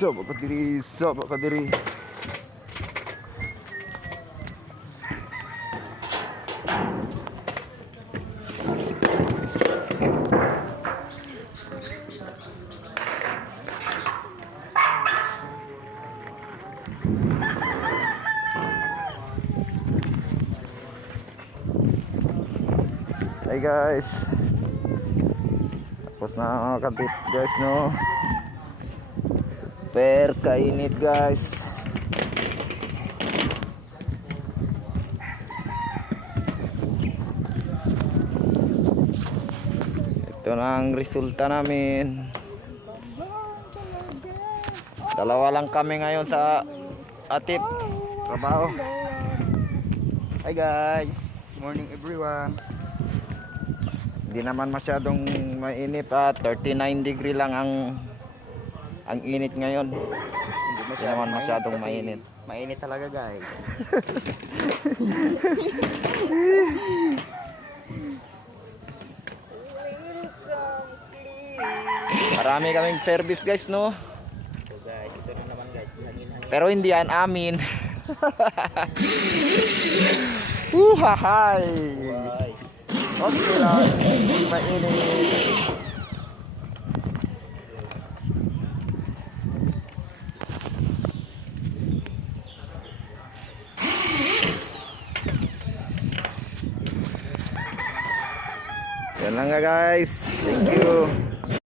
Sama ka diri, sama ka diri. Hi guys. Tapos na katip guys no. Per kainit guys. Ito na ang resulta namin. Dalawa lang kami ngayon sa atip trabaho. Hi guys. Morning everyone. Hindi naman masyadong mainit at 39 degree lang ang init ngayon. Hindi naman masyadong mainit. Mainit talaga guys. Marami kaming service guys no. So guys, ito na naman guys. Hangin-hangin. Pero hindi yan amin. Hahay. Guys. Okay lang. Mainit. Yan lang nga guys. Thank you.